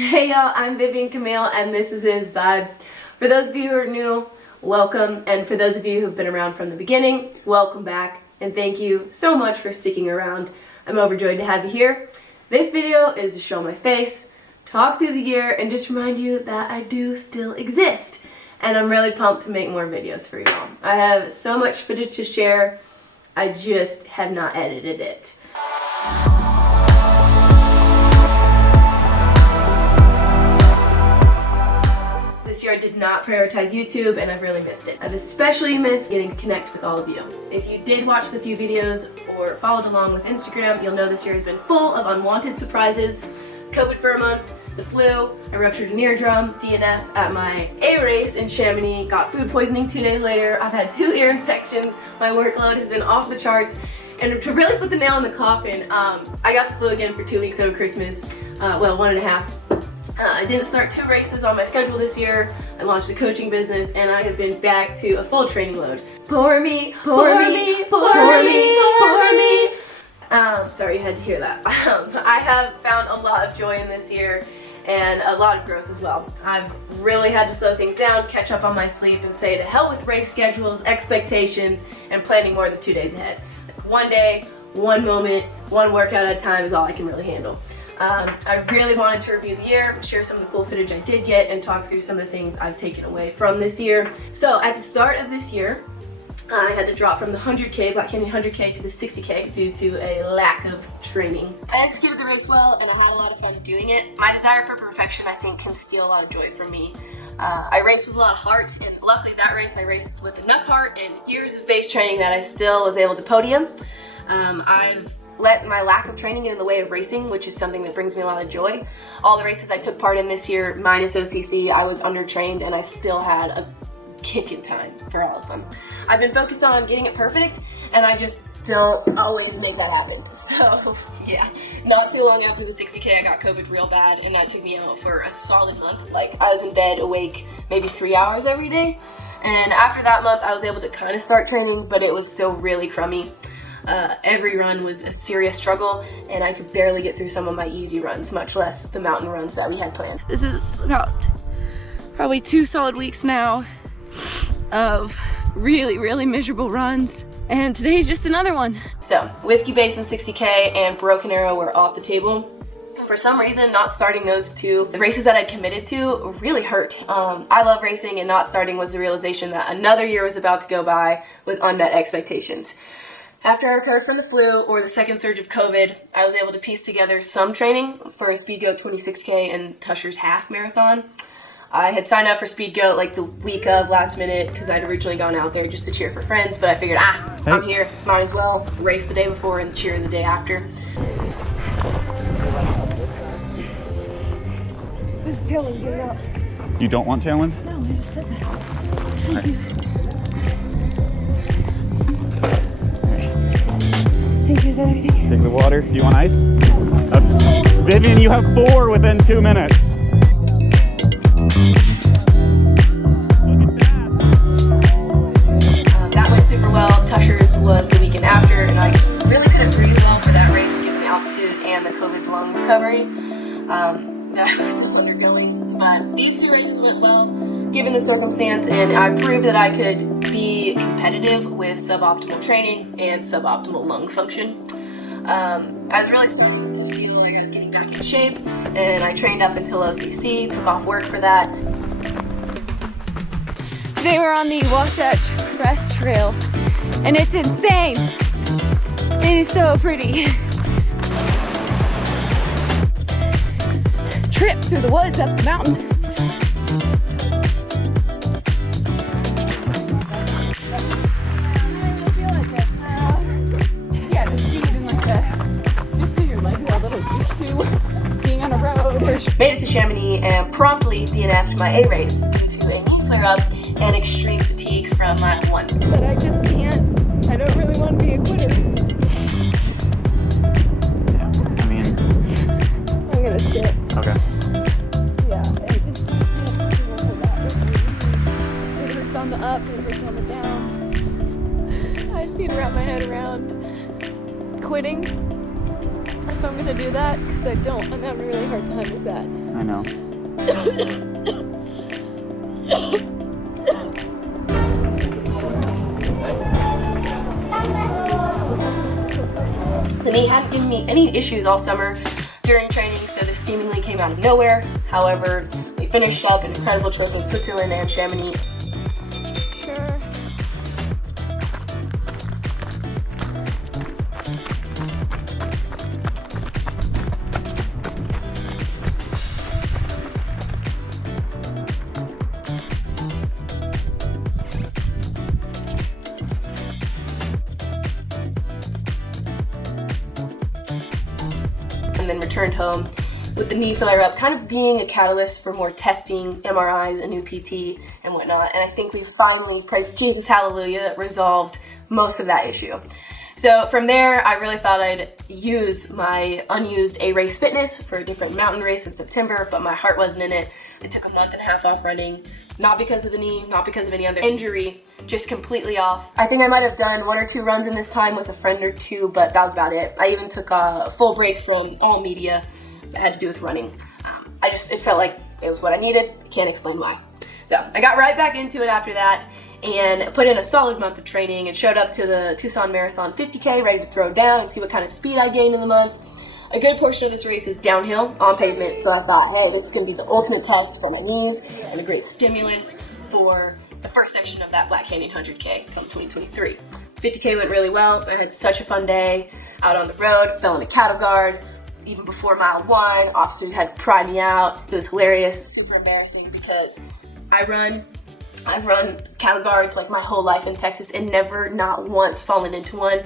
Hey y'all, I'm Vivian Camille and this is His Vibe. For those of you who are new, welcome, and for those of you who've been around from the beginning, welcome back, and thank you so much for sticking around. I'm overjoyed to have you here. This video is to show my face, talk through the year, and just remind you that I do still exist. And I'm really pumped to make more videos for you all. I have so much footage to share, I just have not edited it. This year I did not prioritize YouTube and I've really missed it. I've especially missed getting to connect with all of you. If you did watch the few videos or followed along with Instagram, you'll know this year has been full of unwanted surprises. COVID for a month, the flu, I ruptured an eardrum, DNF at my A race in Chamonix, got food poisoning 2 days later, I've had 2 ear infections, my workload has been off the charts, and to really put the nail in the coffin, I got the flu again for 2 weeks over Christmas, well, 1.5. I didn't start 2 races on my schedule this year. I launched a coaching business and I have been back to a full training load. Poor me, poor me, poor me, poor me. Sorry you had to hear that. I have found a lot of joy in this year and a lot of growth as well. I've really had to slow things down, catch up on my sleep, and say to hell with race schedules, expectations, and planning more than 2 days ahead. Like 1 day, 1 moment, 1 workout at a time is all I can really handle. I really wanted to review the year, share some of the cool footage I did get, and talk through some of the things I've taken away from this year. So at the start of this year, I had to drop from the 100K, Black Canyon 100K, to the 60K due to a lack of training. I executed the race well, and I had a lot of fun doing it. My desire for perfection, I think, can steal a lot of joy from me. I raced with a lot of heart, and luckily that race I raced with enough heart and years of base training that I still was able to podium. I've let my lack of training get in the way of racing, which is something that brings me a lot of joy. All the races I took part in this year, minus OCC, I was undertrained and I still had a kick in time for all of them. I've been focused on getting it perfect and I just don't always make that happen. So yeah, not too long after the 60K I got COVID real bad and that took me out for a solid month. Like I was in bed awake maybe 3 hours every day. And after that month I was able to kind of start training, but it was still really crummy. Every run was a serious struggle and I could barely get through some of my easy runs, much less the mountain runs that we had planned. This is about probably 2 solid weeks now of really miserable runs, and today's just another one. So, Whiskey Basin 60K and Broken Arrow were off the table. For some reason, not starting those 2, the races that I committed to, really hurt. I love racing and not starting was the realization that another year was about to go by with unmet expectations. After I recovered from the flu or the second surge of COVID, I was able to piece together some training for a Speed Goat 26K and Tusher's half marathon. I had signed up for Speed Goat like the week of last minute because I'd originally gone out there just to cheer for friends, but I figured, I'm here, might as well race the day before and cheer the day after. This is Tailwind, get it out. You don't want Tailwind? No, I just said that. Thank you. Thank you, is that everything? Take the water. Do you want ice? Vivian, you have 4 within 2 minutes. That went super well. Tusher was the weekend after, and I really couldn't breathe well for that race given the altitude and the COVID lung recovery that I was still undergoing. But these 2 races went well given the circumstance, and I proved that I could be competitive with suboptimal training and suboptimal lung function. I was really starting to feel like I was getting back in shape, and I trained up until OCC, took off work for that. Today we're on the Wasatch Crest Trail, and it's insane. It is so pretty. Trip through the woods up the mountain. Made it to Chamonix and promptly DNF'd my A race due to a knee flare-up and extreme fatigue from mile 1. But I just can't. I don't really want to be a quitter. Yeah, I mean... I'm gonna sit. Okay. Yeah, I just can't do that. It hurts on the up and it hurts on the down. I just need to wrap my head around quitting if I'm gonna do that, because I don't. I'm having a really hard time with that. I know. The knee hadn't given me any issues all summer during training, so this seemingly came out of nowhere. However, we finished up an incredible trip in Switzerland and Chamonix. Sure. And then returned home with the knee flare-up, kind of being a catalyst for more testing, MRIs, a new PT, and whatnot. And I think we finally, praise Jesus, hallelujah, resolved most of that issue. So from there, I really thought I'd use my unused A-Race fitness for a different mountain race in September, but my heart wasn't in it. I took a month and a half off running, not because of the knee, not because of any other injury, just completely off. I think I might have done 1 or 2 runs in this time with a friend or 2, but that was about it. I even took a full break from all media that had to do with running. It felt like it was what I needed. I can't explain why. So I got right back into it after that and put in a solid month of training and showed up to the Tucson Marathon 50K ready to throw down and see what kind of speed I gained in the month. A good portion of this race is downhill on pavement, so I thought, hey, this is going to be the ultimate test for my knees and a great stimulus for the first section of that Black Canyon 100K come 2023. 50K went really well. I had such a fun day out on the road, fell in a cattle guard. Even before mile 1, officers had to pry me out. It was hilarious, super embarrassing because I've run cattle guards like my whole life in Texas and never, not once, fallen into one.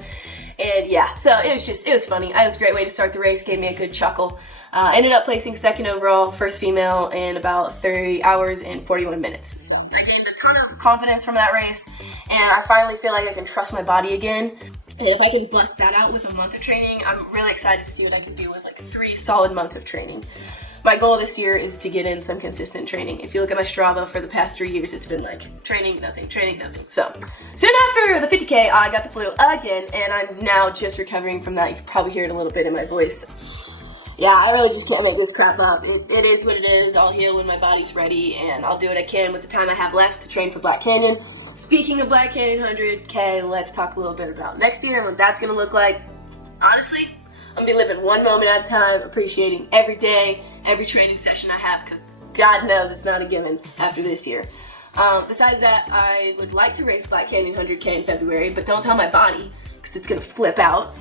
And yeah, so it was funny. It was a great way to start the race, gave me a good chuckle. Ended up placing 2nd overall, first female in about 30 hours and 41 minutes. So I gained a ton of confidence from that race, and I finally feel like I can trust my body again. And if I can bust that out with a month of training, I'm really excited to see what I can do with like 3 solid months of training. My goal this year is to get in some consistent training. If you look at my Strava for the past 3 years, it's been like training, nothing, training, nothing. So soon after the 50K, I got the flu again, and I'm now just recovering from that. You can probably hear it a little bit in my voice. Yeah, I really just can't make this crap up. It is what it is. I'll heal when my body's ready, and I'll do what I can with the time I have left to train for Black Canyon. Speaking of Black Canyon 100K, let's talk a little bit about next year and what that's going to look like. Honestly, I'm going to be living one moment at a time, appreciating every day, every training session I have, because God knows it's not a given after this year. Besides that, I would like to race Black Canyon 100K in February, but don't tell my body, because it's going to flip out.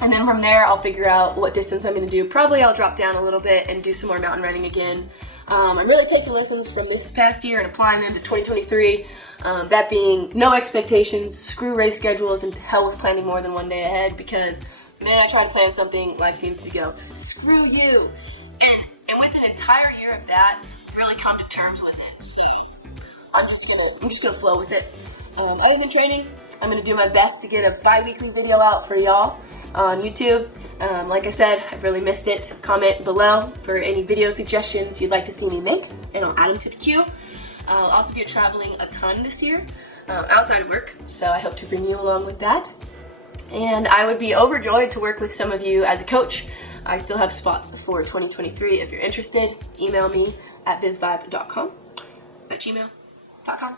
And then from there, I'll figure out what distance I'm going to do. Probably I'll drop down a little bit and do some more mountain running again. I'm really taking lessons from this past year and applying them to 2023. That being no expectations, screw race schedules, and to hell with planning more than one day ahead, because the minute I try to plan something, life seems to go, screw you. And with an entire year of that, really come to terms with it. See, I'm just gonna flow with it. Other than training, I'm gonna do my best to get a bi-weekly video out for y'all on YouTube. Like I said, I've really missed it. Comment below for any video suggestions you'd like to see me make, and I'll add them to the queue. I'll also be traveling a ton this year, outside of work, so I hope to bring you along with that. And I would be overjoyed to work with some of you as a coach. I still have spots for 2023. If you're interested, email me at bizvibe.com, at gmail.com.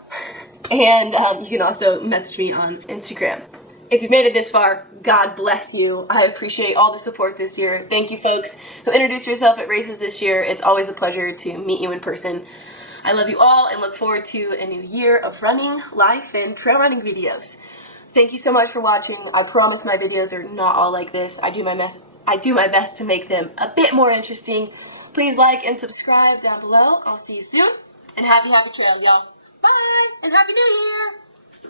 And you can also message me on Instagram. If you've made it this far, God bless you. I appreciate all the support this year. Thank you, folks who introduced yourself at races this year. It's always a pleasure to meet you in person. I love you all and look forward to a new year of running, life, and trail running videos. Thank you so much for watching. I promise my videos are not all like this. I do my best to make them a bit more interesting. Please like and subscribe down below. I'll see you soon. And happy trails, y'all. Bye, and Happy New Year.